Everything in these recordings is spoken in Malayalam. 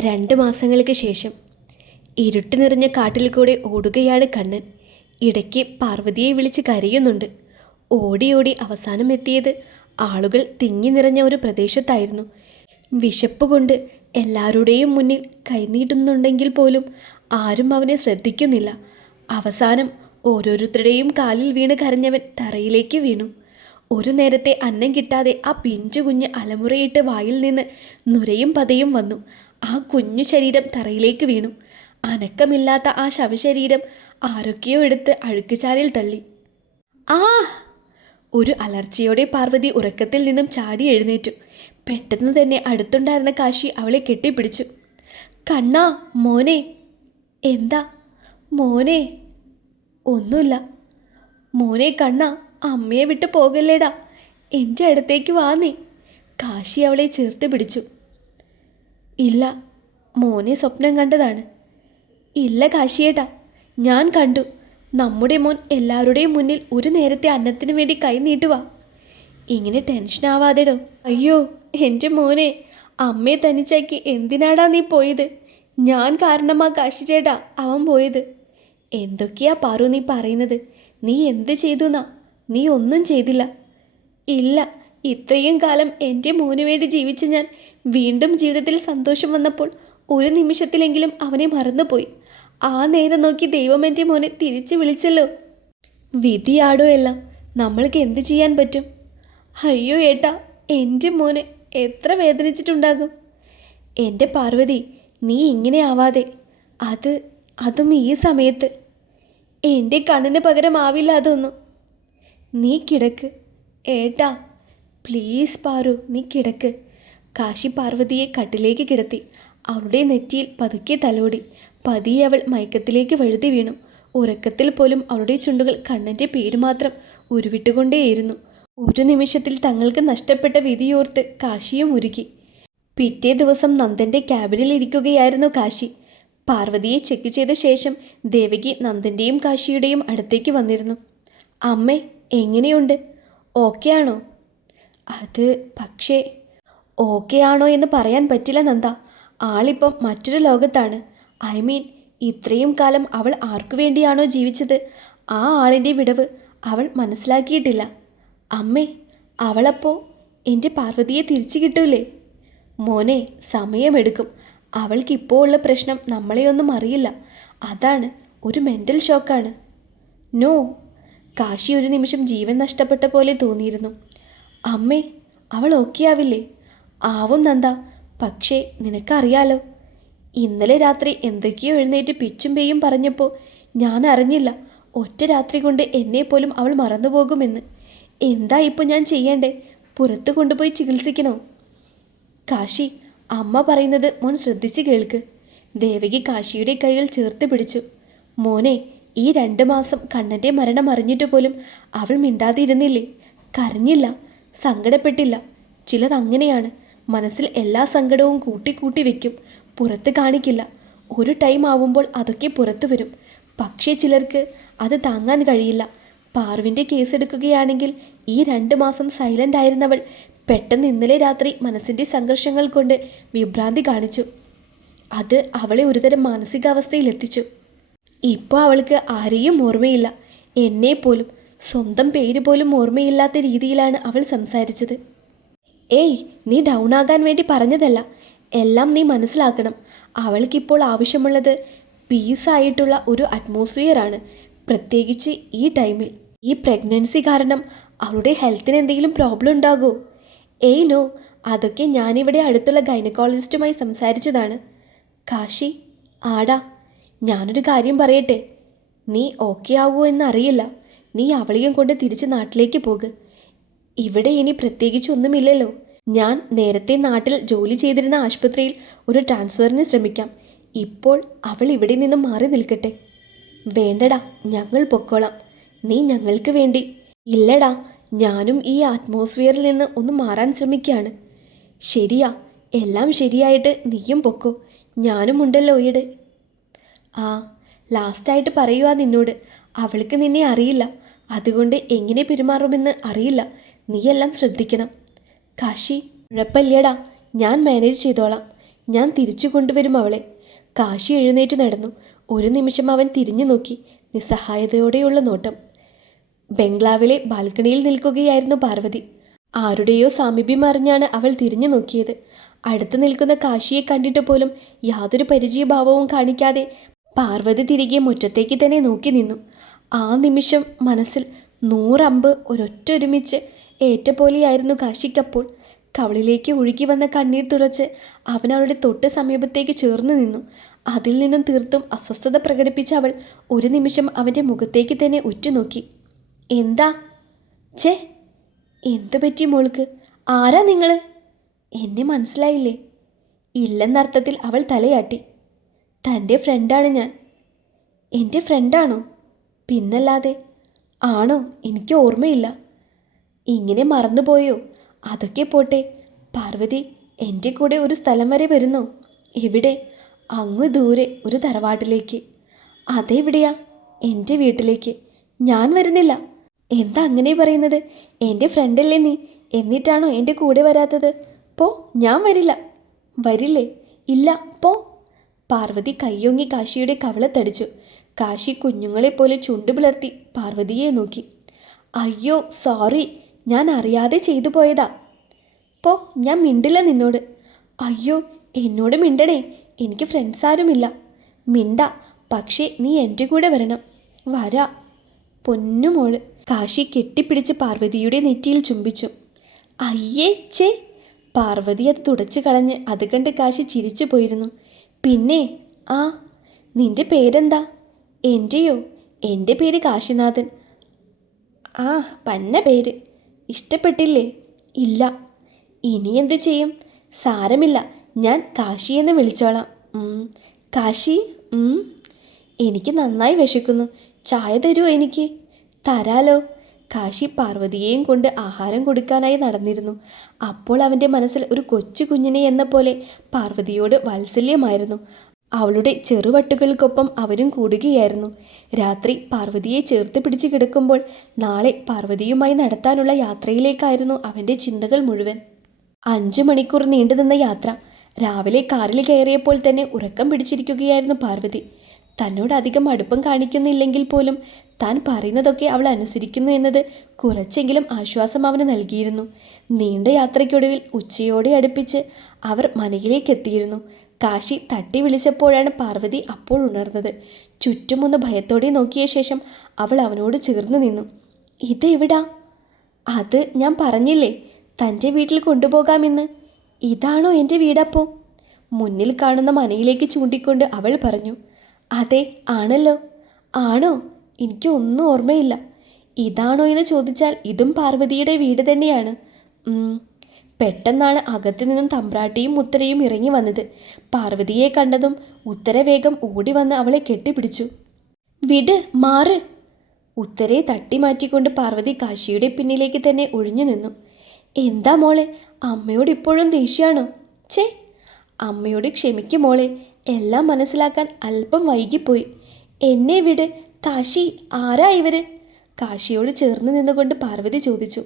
2 മാസങ്ങൾക്ക് ശേഷം ഇരുട്ട് നിറഞ്ഞ കാട്ടിൽ കൂടെ ഓടുകയാണ് കണ്ണൻ. ഇടയ്ക്ക് പാർവതിയെ വിളിച്ച് കരയുന്നുണ്ട്. ഓടി ഓടി അവസാനം എത്തിയത് ആളുകൾ തിങ്ങി നിറഞ്ഞ ഒരു പ്രദേശത്തായിരുന്നു. വിശപ്പ് കൊണ്ട് എല്ലാവരുടെയും മുന്നിൽ കൈനീട്ടുന്നുണ്ടെങ്കിൽ പോലും ആരും അവനെ ശ്രദ്ധിക്കുന്നില്ല. അവസാനം ഓരോരുത്തരുടെയും കാലിൽ വീണ് കരഞ്ഞവൻ തറയിലേക്ക് വീണു. ഒരു നേരത്തെ അന്നം കിട്ടാതെ ആ പിഞ്ചു കുഞ്ഞ് അലമുറയിട്ട് വായിൽ നിന്ന് നുരയും പതയും വന്നു. ആ കുഞ്ഞു ശരീരം തറയിലേക്ക് വീണു. അനക്കമില്ലാത്ത ആ ശവശരീരം ആരൊക്കെയോ എടുത്ത് അഴുക്കുചാലിൽ തള്ളി. ആ ഒരു അലർച്ചയോടെ പാർവതി ഉറക്കത്തിൽ നിന്നും ചാടി എഴുന്നേറ്റു. പെട്ടെന്ന് തന്നെ അടുത്തുണ്ടായിരുന്ന കാശി അവളെ കെട്ടിപ്പിടിച്ചു. കണ്ണാ മോനെ. എന്താ മോനെ? ഒന്നുമില്ല മോനെ. കണ്ണാ, അമ്മയെ വിട്ട് പോകല്ലേടാ, എൻ്റെ അടുത്തേക്ക് വാ നീ. കാശി അവളെ ചേർത്ത് പിടിച്ചു. ഇല്ല, മോനെ സ്വപ്നം കണ്ടതാണ്. ഇല്ല കാശിയേട്ടാ, ഞാൻ കണ്ടു. നമ്മുടെ മോൻ എല്ലാവരുടെയും മുന്നിൽ ഒരു നേരത്തെ അന്നത്തിന് വേണ്ടി കൈ നീട്ടുവാ. ഇങ്ങനെ ടെൻഷനാവാതെടോ. അയ്യോ എൻ്റെ മോനെ, അമ്മയെ തനിച്ചാക്കി എന്തിനാടാ നീ പോയത്? ഞാൻ കാരണമാ കാശി ചേട്ടാ അവൻ പോയത്. എന്തൊക്കെയാ പാറു നീ പറയുന്നത്? നീ എന്ത് ചെയ്തുന്നാ? നീ ഒന്നും ചെയ്തില്ല. ഇല്ല, ഇത്രയും കാലം എൻ്റെ മോന് വേണ്ടി ജീവിച്ച ഞാൻ വീണ്ടും ജീവിതത്തിൽ സന്തോഷം വന്നപ്പോൾ ഒരു നിമിഷത്തിലെങ്കിലും അവനെ മറന്നുപോയി. ആ നേരം നോക്കി ദൈവം എൻ്റെ മോനെ തിരിച്ചു വിളിച്ചല്ലോ. വിധിയാടോ എല്ലാം. നമ്മൾക്ക് എന്ത് ചെയ്യാൻ പറ്റും? അയ്യോ ഏട്ടാ, എൻ്റെ മോനെ എത്ര വേദനിച്ചിട്ടുണ്ടാകും. എൻ്റെ പാർവതി, നീ ഇങ്ങനെ ആവാതെ. അതും ഈ സമയത്ത്. എൻ്റെ കണ്ണിന് പകരമാവില്ല അതൊന്നും. നീ കിടക്ക് ഏട്ടാ, പ്ലീസ് പാറു, നീ കിടക്ക്. കാശി പാർവതിയെ കട്ടിലേക്ക് കിടത്തി. അവളുടെ നെറ്റിയിൽ പതുക്കെ തലോടി. പതിയെ അവൾ മയക്കത്തിലേക്ക് വഴുതി വീണു. ഉറക്കത്തിൽ പോലും അവളുടെ ചുണ്ടുകൾ കണ്ണൻ്റെ പേര് മാത്രം ഉരുവിട്ടുകൊണ്ടേയിരുന്നു. ഒരു നിമിഷത്തിൽ തങ്ങൾക്ക് നഷ്ടപ്പെട്ട വിധിയോർത്ത് കാശിയും ഉരുകി. പിറ്റേ ദിവസം നന്ദൻ്റെ ക്യാബിനിൽ ഇരിക്കുകയായിരുന്നു കാശി. പാർവതിയെ ചെക്ക് ചെയ്ത ശേഷം ദേവകി നന്ദൻ്റെയും കാശിയുടെയും അടുത്തേക്ക് വന്നിരുന്നു. അമ്മേ, എങ്ങനെയുണ്ട്? ഓക്കെ ആണോ? അത് പക്ഷേ ഓക്കെ ആണോ എന്ന് പറയാൻ പറ്റില്ല നന്ദ. ആളിപ്പം മറ്റൊരു ലോകത്താണ്. ഐ മീൻ, ഇത്രയും കാലം അവൾ ആർക്കു വേണ്ടിയാണോ ജീവിച്ചത്, ആ ആളിൻ്റെ വിടവ് അവൾ മനസ്സിലാക്കിയിട്ടില്ല. അമ്മേ, അവളപ്പോൾ എൻ്റെ പാർവതിയെ തിരിച്ചു കിട്ടൂലേ? മോനെ, സമയമെടുക്കും. അവൾക്കിപ്പോൾ ഉള്ള പ്രശ്നം നമ്മളെയൊന്നും അറിയില്ല. അതാണ്, ഒരു മെൻ്റൽ ഷോക്കാണ്. നോ. കാശി ഒരു നിമിഷം ജീവൻ നഷ്ടപ്പെട്ട പോലെ തോന്നിയിരുന്നു. അമ്മേ, അവൾ ഓക്കെ ആവില്ലേ? ആവും നന്ദ. പക്ഷേ നിനക്കറിയാലോ, ഇന്നലെ രാത്രി എന്തൊക്കെയോ എഴുന്നേറ്റ് പിച്ചും പേയും പറഞ്ഞപ്പോൾ ഞാൻ അറിഞ്ഞില്ല ഒറ്റ രാത്രി കൊണ്ട് എന്നെപ്പോലും അവൾ മറന്നുപോകുമെന്ന്. എന്താ ഇപ്പോൾ ഞാൻ ചെയ്യേണ്ടേ? പുറത്ത് കൊണ്ടുപോയി ചികിത്സിക്കണോ? കാശി, അമ്മ പറയുന്നത് മോൻ ശ്രദ്ധിച്ച് കേൾക്ക്. ദേവകി കാശിയുടെ കൈകൾ ചേർത്ത് പിടിച്ചു. മോനെ, ഈ 2 മാസം കണ്ണൻ്റെ മരണം അറിഞ്ഞിട്ട് പോലും അവൾ മിണ്ടാതിരുന്നില്ലേ? കരഞ്ഞില്ല, സങ്കടപ്പെട്ടില്ല. ചിലർ അങ്ങനെയാണ്. മനസ്സിൽ എല്ലാ സങ്കടവും കൂട്ടി വെക്കും, പുറത്ത് കാണിക്കില്ല. ഒരു ടൈം ആവുമ്പോൾ അതൊക്കെ പുറത്തു വരും. പക്ഷേ ചിലർക്ക് അത് താങ്ങാൻ കഴിയില്ല. പാർവിൻ്റെ കേസ് എടുക്കുകയാണെങ്കിൽ ഈ 2 മാസം സൈലൻ്റ് ആയിരുന്നവൾ പെട്ടെന്ന് ഇന്നലെ രാത്രി മനസ്സിൻ്റെ സംഘർഷങ്ങൾ കൊണ്ട് വിഭ്രാന്തി കാണിച്ചു. അത് അവളെ ഒരുതരം മാനസികാവസ്ഥയിലെത്തിച്ചു. ഇപ്പോൾ അവൾക്ക് ആരെയും ഓർമ്മയില്ല. എന്നെപ്പോലും, സ്വന്തം പേര് പോലും ഓർമ്മയില്ലാത്ത രീതിയിലാണ് അവൾ സംസാരിച്ചത്. ഏയ്, നീ ഡൗൺ ആകാൻ വേണ്ടി പറഞ്ഞതല്ല. എല്ലാം നീ മനസ്സിലാക്കണം. അവൾക്കിപ്പോൾ ആവശ്യമുള്ളത് പീസായിട്ടുള്ള ഒരു അറ്റ്മോസ്ഫിയറാണ്. പ്രത്യേകിച്ച് ഈ ടൈമിൽ. ഈ പ്രഗ്നൻസി കാരണം അവളുടെ ഹെൽത്തിന് എന്തെങ്കിലും പ്രോബ്ലം ഉണ്ടാകുമോ? ഏയ് നോ, അതൊക്കെ ഞാനിവിടെ അടുത്തുള്ള ഗൈനക്കോളജിസ്റ്റുമായി സംസാരിച്ചതാണ്. കാശി, ആടാ, ഞാനൊരു കാര്യം പറയട്ടെ. നീ ഓക്കെ ആവുമോ എന്നറിയില്ല. നീ അവളെയും കൊണ്ട് തിരിച്ച് നാട്ടിലേക്ക് പോക്. ഇവിടെ ഇനി പ്രത്യേകിച്ച് ഒന്നുമില്ലല്ലോ. ഞാൻ നേരത്തെ നാട്ടിൽ ജോലി ചെയ്തിരുന്ന ആശുപത്രിയിൽ ഒരു ട്രാൻസ്ഫറിന് ശ്രമിക്കാം. ഇപ്പോൾ അവൾ ഇവിടെ നിന്നും മാറി നിൽക്കട്ടെ. വേണ്ടടാ, ഞങ്ങൾ പൊക്കോളാം. നീ ഞങ്ങൾക്ക് വേണ്ടി. ഇല്ലടാ, ഞാനും ഈ അറ്റ്മോസ്ഫിയറിൽ നിന്ന് ഒന്ന് മാറാൻ ശ്രമിക്കുകയാണ്. ശരിയാ, എല്ലാം ശരിയായിട്ട് നീയും പൊക്കോ. ഞാനും ഉണ്ടല്ലോ ഈയിടെ. ആ, ലാസ്റ്റായിട്ട് പറയുക നിന്നോട്. അവൾക്ക് നിന്നെ അറിയില്ല. അതുകൊണ്ട് എങ്ങനെ പെരുമാറുമെന്ന് അറിയില്ല. നീയെല്ലാം ശ്രദ്ധിക്കണം. കാശി, കുഴപ്പമില്ലടാ, ഞാൻ മാനേജ് ചെയ്തോളാം. ഞാൻ തിരിച്ചു കൊണ്ടുവരും അവളെ. കാശി എഴുന്നേറ്റ് നടന്നു. ഒരു നിമിഷം അവൻ തിരിഞ്ഞു നോക്കി. നിസ്സഹായതയോടെയുള്ള നോട്ടം. ബംഗ്ലാവിലെ ബാൽക്കണിയിൽ നിൽക്കുകയായിരുന്നു പാർവതി. ആരുടെയോ സാമീപ്യം അറിഞ്ഞാണ് അവൾ തിരിഞ്ഞു നോക്കിയത്. അടുത്ത് നിൽക്കുന്ന കാശിയെ കണ്ടിട്ട് പോലും യാതൊരു പരിചയഭാവവും കാണിക്കാതെ പാർവതി തിരികെ മുറ്റത്തേക്ക് തന്നെ നോക്കി നിന്നു. ആ നിമിഷം മനസ്സിൽ 100 അമ്പ് ഒരൊറ്റൊരുമിച്ച് ഏറ്റ പോലെയായിരുന്നു കാശിക്കപ്പോൾ. കവളിലേക്ക് ഒഴുകി വന്ന കണ്ണീർ തുടച്ച് അവൻ അവളുടെ തൊട്ട് സമീപത്തേക്ക് ചേർന്ന് നിന്നു. അതിൽ നിന്നും തീർത്തും അസ്വസ്ഥത പ്രകടിപ്പിച്ച അവൾ ഒരു നിമിഷം അവൻ്റെ മുഖത്തേക്ക് തന്നെ ഉറ്റുനോക്കി. എന്താ ചേ, എന്തു പറ്റി മോൾക്ക്? ആരാ നിങ്ങൾ? എന്നെ മനസ്സിലായില്ലേ? ഇല്ലെന്നർത്ഥത്തിൽ അവൾ തലയാട്ടി. തൻ്റെ ഫ്രണ്ടാണ് ഞാൻ. എൻ്റെ ഫ്രണ്ടാണോ? പിന്നല്ലാതെ. ആണോ? എനിക്ക് ഓർമ്മയില്ല. ഇങ്ങനെ മറന്നുപോയോ? അതൊക്കെ പോട്ടെ, പാർവതി എൻ്റെ കൂടെ ഒരു സ്ഥലം വരെ വരുന്നോ? എവിടെ? അങ്ങ് ദൂരെ ഒരു തറവാട്ടിലേക്ക്. അതെവിടെയാ? എൻ്റെ വീട്ടിലേക്ക്. ഞാൻ വരുന്നില്ല. എന്താ അങ്ങനെ പറയുന്നത്? എൻ്റെ ഫ്രണ്ടല്ലേ നീ, എന്നിട്ടാണോ എൻ്റെ കൂടെ വരാത്തത്? പോ, ഞാൻ വരില്ല. വരില്ലേ? ഇല്ല, പോ. പാർവതി കയ്യൊങ്ങി കാശിയുടെ കവളത്തടിച്ചു. കാശി കുഞ്ഞുങ്ങളെപ്പോലെ ചുണ്ടു പിളർത്തി പാർവതിയെ നോക്കി. അയ്യോ സോറി, ഞാൻ അറിയാതെ ചെയ്തു പോയതാ. പോ, ഞാൻ മിണ്ടില്ല നിന്നോട്. അയ്യോ, എന്നോട് മിണ്ടണേ, എനിക്ക് ഫ്രണ്ട്സ് ആരുമില്ല. മിണ്ട, പക്ഷേ നീ എൻ്റെ കൂടെ വരണം. വരാ പൊന്നുമോള്. കാശി കെട്ടിപ്പിടിച്ച് പാർവതിയുടെ നെറ്റിയിൽ ചുംബിച്ചു. അയ്യേ ചേ. പാർവതി അത് തുടച്ചു കളഞ്ഞ് അത് കണ്ട് കാശി ചിരിച്ചു പോയിരുന്നു. പിന്നെ ആ, നിന്റെ പേരെന്താ? എൻ്റെയോ? എൻ്റെ പേര് കാശിനാഥൻ. ആ, പന്ന പേര്. ഇഷ്ടപ്പെട്ടില്ലേ? ഇല്ല. ഇനി എന്ത് ചെയ്യും? സാരമില്ല, ഞാൻ കാശി എന്ന് വിളിച്ചോളാം. കാശി. എനിക്ക് നന്നായി വിശക്കുന്നു. ചായ തരുമോ എനിക്ക്? തരാലോ. കാശി പാർവതിയെയും കൊണ്ട് ആഹാരം കൊടുക്കാനായി നടന്നിരുന്നു. അപ്പോൾ അവൻ്റെ മനസ്സിൽ ഒരു കൊച്ചു കുഞ്ഞിനെ എന്ന പോലെ പാർവതിയോട് വാത്സല്യമായിരുന്നു. അവളുടെ ചെറുവട്ടുകൾക്കൊപ്പം അവരും കൂടുകയായിരുന്നു. രാത്രി പാർവതിയെ ചേർത്ത് പിടിച്ച് കിടക്കുമ്പോൾ നാളെ പാർവതിയുമായി നടത്താനുള്ള യാത്രയിലേക്കായിരുന്നു അവൻ്റെ ചിന്തകൾ മുഴുവൻ. 5 മണിക്കൂർ നീണ്ടുനിന്ന യാത്ര. രാവിലെ കാറിൽ കയറിയപ്പോൾ തന്നെ ഉറക്കം പിടിച്ചിരിക്കുകയായിരുന്നു പാർവതി. തന്നോട് അധികം അടുപ്പം കാണിക്കുന്നില്ലെങ്കിൽ പോലും താൻ പറയുന്നതൊക്കെ അവൾ അനുസരിക്കുന്നു എന്നത് കുറച്ചെങ്കിലും ആശ്വാസം അവന് നൽകിയിരുന്നു. നീണ്ട യാത്രയ്ക്കൊടുവിൽ ഉച്ചയോടെ അടുപ്പിച്ച് അവർ മനയിലേക്ക് എത്തിയിരുന്നു. കാശി തട്ടി വിളിച്ചപ്പോഴാണ് പാർവതി അപ്പോൾ ഉണർന്നത്. ചുറ്റുമൊന്ന് ഭയത്തോടെ നോക്കിയ ശേഷം അവൾ അവനോട് ചേർന്ന് നിന്നു. ഇതെവിടാ? അത് ഞാൻ പറഞ്ഞില്ലേ, തൻ്റെ വീട്ടിൽ കൊണ്ടുപോകാമെന്ന്. ഇതാണോ എൻ്റെ വീടപ്പോ? മുന്നിൽ കാണുന്ന മനയിലേക്ക് ചൂണ്ടിക്കൊണ്ട് അവൾ പറഞ്ഞു. അതെ, ആണല്ലോ. ആണോ? എനിക്ക് ഒന്നും ഓർമ്മയില്ല. ഇതാണോ എന്ന് ചോദിച്ചാൽ ഇതും പാർവതിയുടെ വീട് തന്നെയാണ്. പെട്ടെന്നാണ് അകത്തു നിന്നും തമ്പ്രാട്ടിയും ഉത്തരയും ഇറങ്ങി വന്നത്. പാർവതിയെ കണ്ടതും ഉത്തര വേഗം ഓടി വന്ന് അവളെ കെട്ടിപ്പിടിച്ചു. വിട്, മാറ്. ഉത്തരയെ തട്ടി മാറ്റിക്കൊണ്ട് പാർവതി കാശിയുടെ പിന്നിലേക്ക് തന്നെ ഒഴിഞ്ഞു നിന്നു. എന്താ മോളെ, അമ്മയോട് ഇപ്പോഴും ദേഷ്യമാണോ? ചേ, അമ്മയോട് ക്ഷമിക്കും മോളെ, എല്ലാം മനസ്സിലാക്കാൻ അല്പം വൈകിപ്പോയി. എന്നെ വിട്. കാശി, ആരാ ഇവര്? കാശിയോട് ചേർന്ന് നിന്നുകൊണ്ട് പാർവതി ചോദിച്ചു.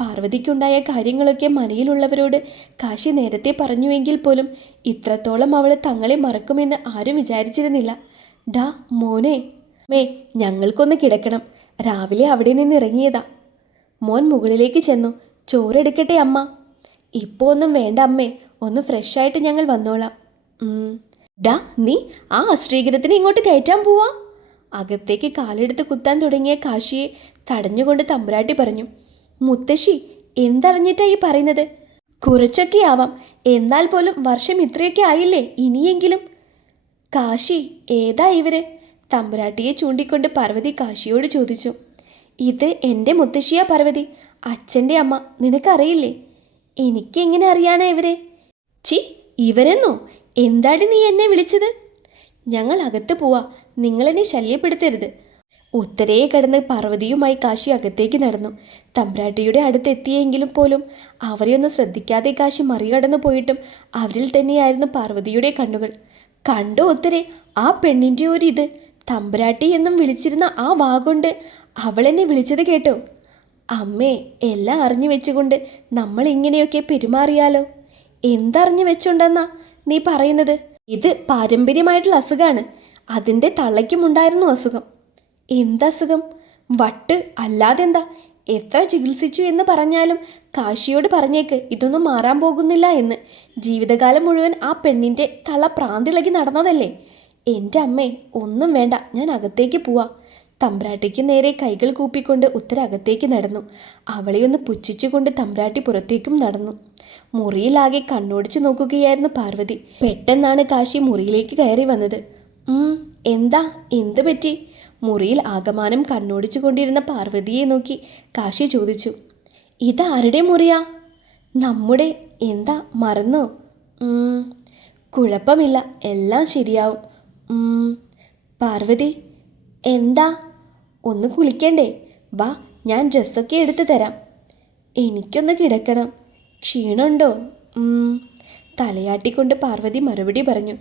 പാർവതിക്കുണ്ടായ കാര്യങ്ങളൊക്കെ മനയിലുള്ളവരോട് കാശി നേരത്തെ പറഞ്ഞുവെങ്കിൽ പോലും ഇത്രത്തോളം അവൾ തങ്ങളെ മറക്കുമെന്ന് ആരും വിചാരിച്ചിരുന്നില്ല. ഡാ മോനെ. ഞങ്ങൾക്കൊന്ന് കിടക്കണം. രാവിലെ അവിടെ നിന്ന് ഇറങ്ങിയതാ. മോൻ മുകളിലേക്ക് ചെന്നു. ചോറെടുക്കട്ടെ അമ്മ? ഇപ്പോൾ ഒന്നും വേണ്ട അമ്മേ, ഒന്ന് ഫ്രഷായിട്ട് ഞങ്ങൾ വന്നോളാം. ഡാ, നീ ആ അശ്രീകരത്തിനെ ഇങ്ങോട്ട് കയറ്റാൻ പോവാ? അകത്തേക്ക് കാലെടുത്ത് കുത്താൻ തുടങ്ങിയ കാശിയെ തടഞ്ഞുകൊണ്ട് തമ്പുരാട്ടി പറഞ്ഞു. മുത്തശ്ശി, എന്തറിഞ്ഞിട്ടാ ഈ പറയുന്നത്? കുറച്ചൊക്കെ ആവാം, എന്നാൽ പോലും വർഷം ഇത്രയൊക്കെ ആയില്ലേ, ഇനിയെങ്കിലും. കാശി, ഏതാ ഇവര്? തമ്പുരാട്ടിയെ ചൂണ്ടിക്കൊണ്ട് പാർവതി കാശിയോട് ചോദിച്ചു. ഇത് എൻ്റെ മുത്തശ്ശിയാ പാർവതി, അച്ഛൻ്റെ അമ്മ. നിനക്കറിയില്ലേ? എനിക്കെങ്ങനെ അറിയാനാ ഇവരെ? ചി, ഇവരെന്നോ? എന്താടി നീ എന്നെ വിളിച്ചത്? ഞങ്ങൾ അകത്ത് പോവാ, നിങ്ങളെന്നെ ശല്യപ്പെടുത്തരുത്. ഉത്തരയെ കടന്ന് പാർവതിയുമായി കാശി അകത്തേക്ക് നടന്നു. തമ്പ്രാട്ടിയുടെ അടുത്തെത്തിയെങ്കിലും പോലും അവരെയൊന്ന് ശ്രദ്ധിക്കാതെ കാശി മറികടന്നു പോയിട്ടും അവരിൽ തന്നെയായിരുന്നു പാർവതിയുടെ കണ്ണുകൾ. കണ്ടോ ഉത്തരെ, ആ പെണ്ണിൻ്റെ ഒരിത്. തമ്പ്രാട്ടി എന്നും വിളിച്ചിരുന്ന ആ വാഗൊണ്ട് അവളെന്നെ വിളിച്ചത് കേട്ടോ? അമ്മേ, എല്ലാം അറിഞ്ഞു വെച്ചുകൊണ്ട് നമ്മൾ ഇങ്ങനെയൊക്കെ പെരുമാറിയാലോ? എന്തറിഞ്ഞു വെച്ചുണ്ടെന്നാ നീ പറയുന്നത്? ഇത് പാരമ്പര്യമായിട്ടുള്ള അസുഖമാണ്. അതിൻ്റെ തള്ളയ്ക്കുമുണ്ടായിരുന്നു അസുഖം. എന്തസുഖം? വട്ട്, അല്ലാതെന്താ? എത്ര ചികിത്സിച്ചു എന്ന് പറഞ്ഞാലും കാശിയോട് പറഞ്ഞേക്ക് ഇതൊന്നും മാറാൻ പോകുന്നില്ല എന്ന്. ജീവിതകാലം മുഴുവൻ ആ പെണ്ണിൻ്റെ തള്ള പ്രാന്തിളകി നടന്നതല്ലേ. എൻ്റെ അമ്മേ, ഒന്നും വേണ്ട, ഞാൻ അകത്തേക്ക് പോവാ. തമ്പ്രാട്ടിക്ക് നേരെ കൈകൾ കൂപ്പിക്കൊണ്ട് ഉത്തര അകത്തേക്ക് നടന്നു. അവളെയൊന്ന് പുച്ഛിച്ചുകൊണ്ട് തമ്പ്രാട്ടി പുറത്തേക്കും നടന്നു. മുറിയിലാകെ കണ്ണോടിച്ചു നോക്കുകയായിരുന്നു പാർവതി. പെട്ടെന്നാണ് കാശി മുറിയിലേക്ക് കയറി വന്നത്. എന്താ, എന്ത് പറ്റി? മുറിയിൽ ആകമാനം കണ്ണോടിച്ചു കൊണ്ടിരുന്ന പാർവതിയെ നോക്കി കാശി ചോദിച്ചു. ഇതാരുടെ മുറിയാ? നമ്മുടെ. എന്താ, മറന്നോ? കുഴപ്പമില്ല, എല്ലാം ശരിയാവും. പാർവതി, എന്താ? ഒന്ന് കുളിക്കണ്ടേ? വാ, ഞാൻ ഡ്രസ്സൊക്കെ എടുത്തു തരാം. എനിക്കൊന്ന് കിടക്കണം. ക്ഷീണമുണ്ടോ? തലയാട്ടിക്കൊണ്ട് പാർവതി മറുപടി പറഞ്ഞു.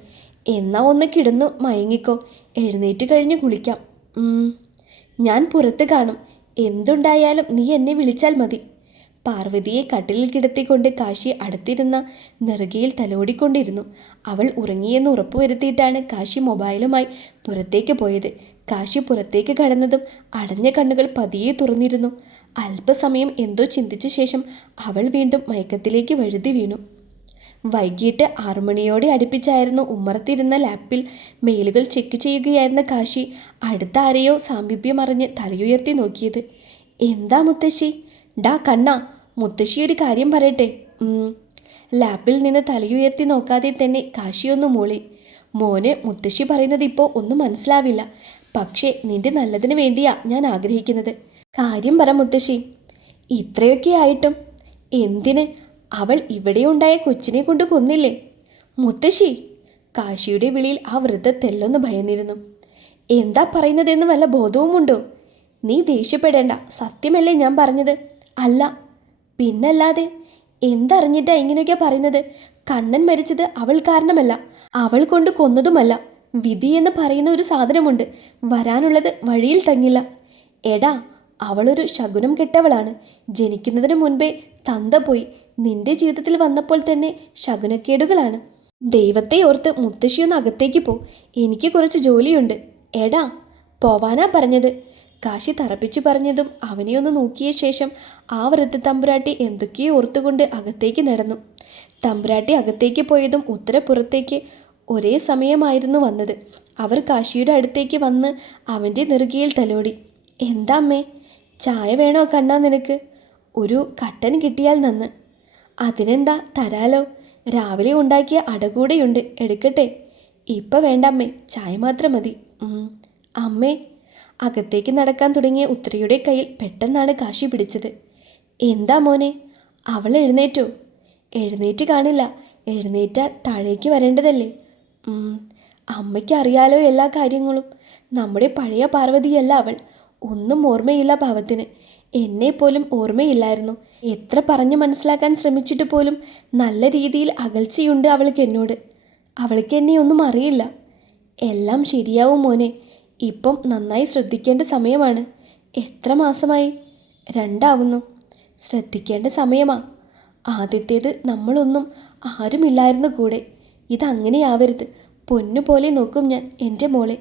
എന്നാ ഒന്ന് കിടന്നു മയങ്ങിക്കോ, എഴുന്നേറ്റ് കഴിഞ്ഞ് കുളിക്കാം. ഞാൻ പുറത്ത് കാണും. എന്തുണ്ടായാലും നീ എന്നെ വിളിച്ചാൽ മതി. പാർവതിയെ കട്ടിലിൽ കിടത്തിക്കൊണ്ട് കാശി അടുത്തിരുന്ന നെറുകയിൽ തലോടിക്കൊണ്ടിരുന്നു. അവൾ ഉറങ്ങിയെന്ന് ഉറപ്പുവരുത്തിയിട്ടാണ് കാശി മൊബൈലുമായി പുറത്തേക്ക് പോയത്. കാശി പുറത്തേക്ക് കടന്നതും അടഞ്ഞ കണ്ണുകൾ പതിയെ തുറന്നിരുന്നു. അല്പസമയം എന്തോ ചിന്തിച്ച ശേഷം അവൾ വീണ്ടും മയക്കത്തിലേക്ക് വഴുതി വീണു. വൈകിട്ട് 6 മണിയോടെ അടുപ്പിച്ചായിരുന്നു ഉമ്മറത്തിരുന്ന ലാപ്പിൽ മെയിലുകൾ ചെക്ക് ചെയ്യുകയായിരുന്ന കാശി അടുത്ത ആരെയോ സാമീപ്യമറിഞ്ഞ് തലയുയർത്തി നോക്കിയത്. എന്താ മുത്തശ്ശി? ഡാ കണ്ണാ, മുത്തശ്ശി ഒരു കാര്യം പറയട്ടെ. ലാപ്പിൽ നിന്ന് തലയുയർത്തി നോക്കാതെ തന്നെ കാശിയൊന്നു മൂളി. മോന് മുത്തശ്ശി പറയുന്നത് ഇപ്പോൾ ഒന്നും മനസ്സിലാവില്ല. പക്ഷേ നിന്റെ നല്ലതിന് വേണ്ടിയാ ഞാൻ ആഗ്രഹിക്കുന്നത്. കാര്യം പറ മുത്തശ്ശി. ഇത്രയൊക്കെ ആയിട്ടും എന്തിന്? അവൾ ഇവിടെ ഉണ്ടായ കൊച്ചിനെ കൊണ്ട് കൊന്നില്ലേ? മുത്തശ്ശി! കാശിയുടെ വിളിയിൽ ആ വൃദ്ധ തെല്ലൊന്ന് ഭയന്നിരുന്നു. എന്താ പറയുന്നതെന്ന് വല്ല ബോധവുമുണ്ടോ? നീ ദേഷ്യപ്പെടേണ്ട, സത്യമല്ലേ ഞാൻ പറഞ്ഞത്? അല്ല പിന്നല്ലാതെ. എന്തറിഞ്ഞിട്ടാ ഇങ്ങനെയൊക്കെ പറയുന്നത്? കണ്ണൻ മരിച്ചത് അവൾ കാരണമല്ല, അവൾ കൊണ്ട് കൊന്നതുമല്ല. വിധി എന്ന് പറയുന്ന ഒരു സാധനമുണ്ട്. വരാനുള്ളത് വഴിയിൽ തങ്ങില്ല. എടാ, അവളൊരു ശകുനം കെട്ടവളാണ്. ജനിക്കുന്നതിന് മുൻപേ തന്ത പോയി. നിന്റെ ജീവിതത്തിൽ വന്നപ്പോൾ തന്നെ ശകുനക്കേടുകളാണ്. ദൈവത്തെ ഓർത്ത് മുത്തശ്ശിയൊന്ന് അകത്തേക്ക് പോ. എനിക്ക് കുറച്ച് ജോലിയുണ്ട്. എടാ, പോവാനാ പറഞ്ഞത്. കാശി തറപ്പിച്ചു പറഞ്ഞതും അവനെ ഒന്ന് നോക്കിയ ശേഷം ആ വൃദ്ധ തമ്പുരാട്ടി എന്തൊക്കെയോ ഓർത്തുകൊണ്ട് അകത്തേക്ക് നടന്നു. തമ്പുരാട്ടി അകത്തേക്ക് പോയതും ഉത്തര പുറത്തേക്ക് ഒരേ സമയമായിരുന്നു വന്നത്. അവർ കാശിയുടെ അടുത്തേക്ക് വന്ന് അവൻ്റെ നെറുകയിൽ തലോടി. എന്താ അമ്മേ, ചായ വേണോ കണ്ണാ നിനക്ക്? ഒരു കട്ടൻ കിട്ടിയാൽ നന്ന്. അതിനെന്താ, തരാലോ. രാവിലെ ഉണ്ടാക്കിയ അടകൂടെയുണ്ട്, എടുക്കട്ടെ? ഇപ്പം വേണ്ട അമ്മേ, ചായ മാത്രം മതി. അമ്മേ. അകത്തേക്ക് നടക്കാൻ തുടങ്ങിയ ഉത്തരയുടെ കയ്യിൽ പെട്ടെന്നാണ് കാശി പിടിച്ചത്. എന്താ മോനെ? അവൾ എഴുന്നേറ്റോ? എഴുന്നേറ്റ് കാണില്ല. എഴുന്നേറ്റാൽ താഴേക്ക് വരേണ്ടതല്ലേ? അമ്മയ്ക്ക് അറിയാലോ എല്ലാ കാര്യങ്ങളും. നമ്മുടെ പഴയ പാർവതിയല്ല അവൾ. ഒന്നും ഓർമ്മയില്ല പാവത്തിന്. എന്നെപ്പോലും ഓർമ്മയില്ലായിരുന്നു. എത്ര പറഞ്ഞു മനസ്സിലാക്കാൻ ശ്രമിച്ചിട്ട് പോലും നല്ല രീതിയിൽ അകൽച്ചയുണ്ട് അവൾക്ക് എന്നോട്. അവൾക്ക് എന്നെ ഒന്നും അറിയില്ല. എല്ലാം ശരിയാവും മോനെ. ഇപ്പം നന്നായി ശ്രദ്ധിക്കേണ്ട സമയമാണ്. എത്ര മാസമായി? 2 ആവുന്നു. ശ്രദ്ധിക്കേണ്ട സമയമാ. ആദ്യത്തേത് നമ്മളൊന്നും ആരുമില്ലായിരുന്നു കൂടെ. ഇതങ്ങനെയാവരുത്. പൊന്നുപോലെ നോക്കും ഞാൻ എൻ്റെ മോളെ.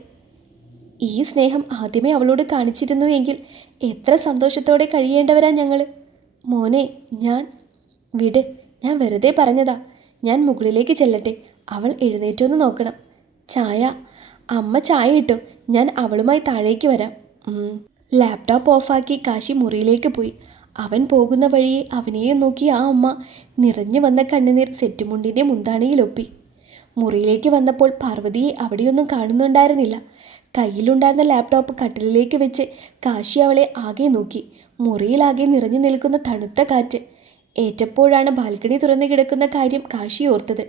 ഈ സ്നേഹം ആദ്യമേ അവളോട് കാണിച്ചിരുന്നു എങ്കിൽ എത്ര സന്തോഷത്തോടെ കഴിയേണ്ടവരാ ഞങ്ങൾ. മോനെ, വിട്. ഞാൻ വെറുതെ പറഞ്ഞതാ. ഞാൻ മുകളിലേക്ക് ചെല്ലട്ടെ. അവൾ എഴുന്നേറ്റോന്ന് നോക്കണം. ചായ. അമ്മ ചായ ഇട്ടു. ഞാൻ അവളുമായി താഴേക്ക് വരാം. ലാപ്ടോപ്പ് ഓഫാക്കി കാശി മുറിയിലേക്ക് പോയി. അവൻ പോകുന്ന വഴിയെ അവനെയും നോക്കി ആ അമ്മ നിറഞ്ഞു വന്ന കണ്ണുനീർ സെറ്റുമുണ്ടിൻ്റെ മുന്താണിയിലൊപ്പി. മുറിയിലേക്ക് വന്നപ്പോൾ പാർവതിയെ അവിടെയൊന്നും കാണുന്നുണ്ടായിരുന്നില്ല. കയ്യിലുണ്ടായിരുന്ന ലാപ്ടോപ്പ് കട്ടിലിലേക്ക് വെച്ച് കാശി അവളെ ആകെ നോക്കി. മുറിയിലാകെ നിറഞ്ഞു നിൽക്കുന്ന തണുത്ത കാറ്റ് ഏറ്റപ്പോഴാണ് ബാൽക്കണി തുറന്നു കിടക്കുന്ന കാര്യം കാശി ഓർത്തത്.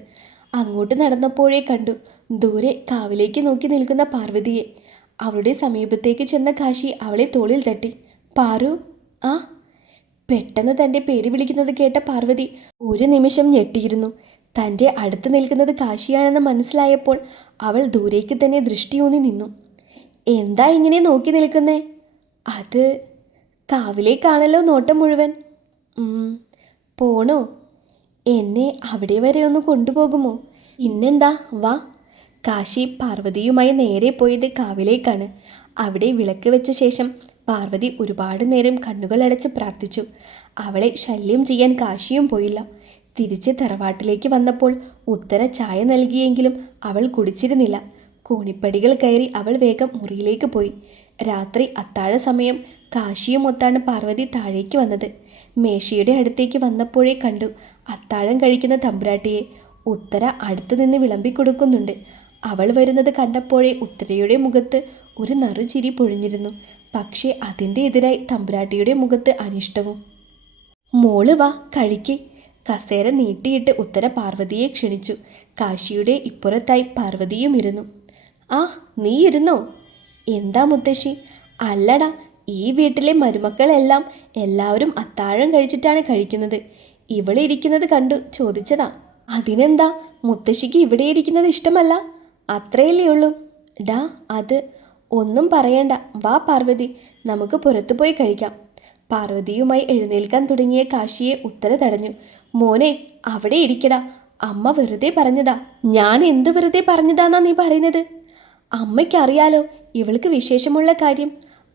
അങ്ങോട്ട് നടന്നപ്പോഴേ കണ്ടു ദൂരെ കാവിലേക്ക് നോക്കി നിൽക്കുന്ന പാർവതിയെ. അവളുടെ സമീപത്തേക്ക് ചെന്ന കാശി അവളെ തോളിൽ തട്ടി. പാറു. ആ. പെട്ടെന്ന് തൻ്റെ പേര് വിളിക്കുന്നത് കേട്ട പാർവതി ഒരു നിമിഷം ഞെട്ടിയിരുന്നു. തൻ്റെ അടുത്ത് നിൽക്കുന്നത് കാശിയാണെന്ന് മനസ്സിലായപ്പോൾ അവൾ ദൂരേക്ക് തന്നെ ദൃഷ്ടിയൂന്നി നിന്നു. എന്താ ഇങ്ങനെ നോക്കി നിൽക്കുന്നേ? അത് കാവിലേക്കാണല്ലോ നോട്ടം മുഴുവൻ. പോണോ? എന്നെ അവിടെ വരെ ഒന്ന് കൊണ്ടുപോകുമോ? ഇന്നെന്താ വാ. കാശി പാർവതിയുമായി നേരെ പോയത് കാവിലേക്കാണ്. അവിടെ വിളക്ക് വെച്ച ശേഷം പാർവതി ഒരുപാട് നേരം കണ്ണുകൾ അടച്ച് പ്രാർത്ഥിച്ചു. അവളെ ശല്യം ചെയ്യാൻ കാശിയും പോയില്ല. തിരിച്ച് തറവാട്ടിലേക്ക് വന്നപ്പോൾ ഉത്തര ചായ നൽകിയെങ്കിലും അവൾ കുടിച്ചിരുന്നില്ല. കോണിപ്പടികൾ കയറി അവൾ വേഗം മുറിയിലേക്ക് പോയി. രാത്രി അത്താഴ സമയം കാശിയും ഒത്താണ് പാർവതി താഴേക്ക് വന്നത്. മേശയുടെ അടുത്തേക്ക് വന്നപ്പോഴേ കണ്ടു അത്താഴം കഴിക്കുന്ന തമ്പുരാട്ടിയെ. ഉത്തര അടുത്തു നിന്ന് വിളമ്പിക്കൊടുക്കുന്നുണ്ട്. അവൾ വരുന്നത് കണ്ടപ്പോഴേ ഉത്തരയുടെ മുഖത്ത് ഒരു നറുചിരി പൊഴിഞ്ഞിരുന്നു. പക്ഷേ അതിൻ്റെ എതിരായി തമ്പുരാട്ടിയുടെ മുഖത്ത് അനിഷ്ടവും. മോള് വാ, കഴിക്ക്. കസേര നീട്ടിയിട്ട് ഉത്തര പാർവതിയെ ക്ഷണിച്ചു. കാശിയുടെ ഇപ്പുറത്തായി പാർവതിയും ഇരുന്നു. ആ, നീ ഇരുന്നോ? എന്താ മുത്തശ്ശി? അല്ലടാ, ഈ വീട്ടിലെ മരുമക്കളെല്ലാം എല്ലാവരും അത്താഴം കഴിച്ചിട്ടാണ് കഴിക്കുന്നത്. ഇവളെ ഇരിക്കുന്നത് കണ്ടു ചോദിച്ചതാ. അതിനെന്താ, മുത്തശ്ശിക്ക് ഇവിടെ ഇരിക്കുന്നത് ഇഷ്ടമല്ല? അത്രയല്ലേ ഉള്ളൂ. ഡാ, അത് ഒന്നും പറയണ്ട. വാ പാർവതി, നമുക്ക് പുറത്തു പോയി കഴിക്കാം. പാർവതിയുമായി എഴുന്നേൽക്കാൻ തുടങ്ങിയ കാശിയെ ഉത്തര തടഞ്ഞു. മോനെ, അവിടെ ഇരിക്കടാ. അമ്മ വെറുതെ പറഞ്ഞതാ. ഞാൻ എന്ത് വെറുതെ പറഞ്ഞതാന്നാ നീ പറയുന്നത്? അമ്മയ്ക്കറിയാലോ ഇവൾക്ക് വിശേഷമുള്ള കാര്യം.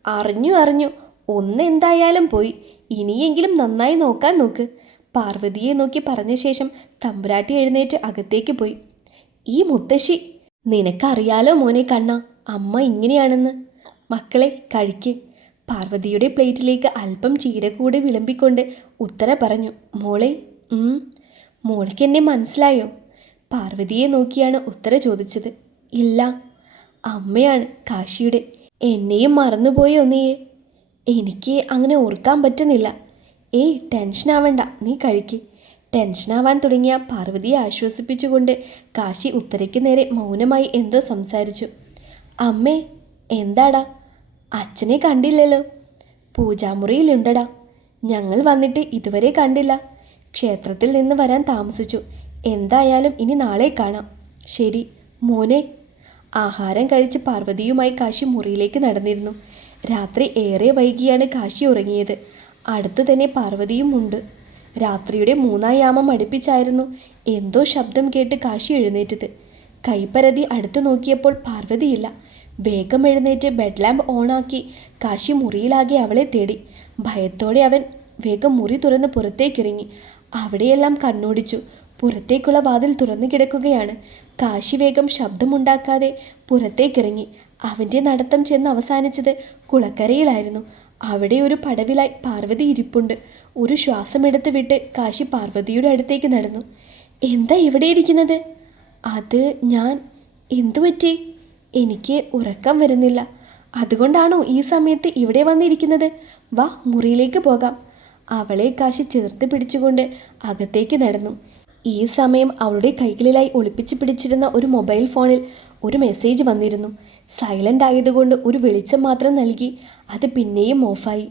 അറിഞ്ഞു ഒന്ന് എന്തായാലും പോയി. ഇനിയെങ്കിലും നന്നായി നോക്കാൻ നോക്ക്. പാർവതിയെ നോക്കി പറഞ്ഞ ശേഷം തമ്പുരാട്ടി എഴുന്നേറ്റ് അകത്തേക്ക് പോയി. ഈ മുത്തശ്ശി, നിനക്കറിയാലോ മോനെ കണ്ണ, അമ്മ ഇങ്ങനെയാണെന്ന്. മക്കളെ കഴിക്ക്. പാർവതിയുടെ പ്ലേറ്റിലേക്ക് അല്പം ചീരക്കൂടി വിളമ്പിക്കൊണ്ട് ഉത്തര പറഞ്ഞു. മോളെ, മോൾക്ക് എന്നെ മനസ്സിലായോ? പാർവതിയെ നോക്കിയാണ് ഉത്തര ചോദിച്ചത്. ഇല്ല, അമ്മയാണ് കാശിയുടെ. എന്നെയും മറന്നുപോയോ നീയെ? എനിക്ക് അങ്ങനെ ഓർക്കാൻ പറ്റുന്നില്ല. ഏയ്, ടെൻഷനാവണ്ട, നീ കഴിക്ക്. ടെൻഷനാവാൻ തുടങ്ങിയ പാർവതിയെ ആശ്വസിപ്പിച്ചുകൊണ്ട് കാശി ഉത്തരയ്ക്ക് നേരെ മൗനമായി എന്തോ സംസാരിച്ചു. അമ്മേ, എന്താടാ? അച്ഛനെ കണ്ടില്ലല്ലോ. പൂജാമുറിയിലുണ്ടടാ. ഞങ്ങൾ വന്നിട്ട് ഇതുവരെ കണ്ടില്ല. ക്ഷേത്രത്തിൽ നിന്ന് വരാൻ താമസിച്ചു. എന്തായാലും ഇനി നാളെ കാണാം. ശരി മോനെ. ആഹാരം കഴിച്ച് പാർവതിയുമായി കാശി മുറിയിലേക്ക് നടന്നിരുന്നു. രാത്രി ഏറെ വൈകിയാണ് കാശി ഉറങ്ങിയത്. അടുത്തു തന്നെ പാർവതിയും ഉണ്ട്. രാത്രിയുടെ 3-ാം യാമം അടുപ്പിച്ചായിരുന്നു എന്തോ ശബ്ദം കേട്ട് കാശി എഴുന്നേറ്റത്. കൈപ്പരതി അടുത്തു നോക്കിയപ്പോൾ പാർവതിയില്ല. വേഗം എഴുന്നേറ്റ് ബെഡ് ലാമ്പ് ഓണാക്കി കാശി മുറിയിലാകെ അവളെ തേടി. ഭയത്തോടെ അവൻ വേഗം മുറി തുറന്ന് പുറത്തേക്കിറങ്ങി. അവിടെയെല്ലാം കണ്ണോടിച്ചു. പുറത്തേക്കുള്ള വാതിൽ തുറന്നു കിടക്കുകയാണ്. കാശി വേഗം ശബ്ദമുണ്ടാക്കാതെ പുറത്തേക്കിറങ്ങി. അവൻ്റെ നടത്തം ചെന്ന് അവസാനിച്ചത് കുളക്കരയിലായിരുന്നു. അവിടെ ഒരു പടവിലായി പാർവതി ഇരിപ്പുണ്ട്. ഒരു ശ്വാസമെടുത്ത് വിട്ട് കാശി പാർവതിയുടെ അടുത്തേക്ക് നടന്നു. എന്താ ഇവിടെ ഇരിക്കുന്നത്? അത് ഞാൻ. എന്തുപറ്റി? എനിക്ക് ഉറക്കം വരുന്നില്ല. അതുകൊണ്ടാണോ ഈ സമയത്ത് ഇവിടെ വന്നിരിക്കുന്നത്? വാ, മുറിയിലേക്ക് പോകാം. അവളെ കാശി ചേർത്ത് പിടിച്ചുകൊണ്ട് അകത്തേക്ക് നടന്നു. ഈ സമയം അവളുടെ കൈകളിലായി ഒളിപ്പിച്ച് പിടിച്ചിരുന്ന ഒരു മൊബൈൽ ഫോണിൽ ഒരു മെസ്സേജ് വന്നിരുന്നു. സൈലൻ്റ് ആയതുകൊണ്ട് ഒരു വെളിച്ചം മാത്രം നൽകി അത് പിന്നെയും ഓഫായി.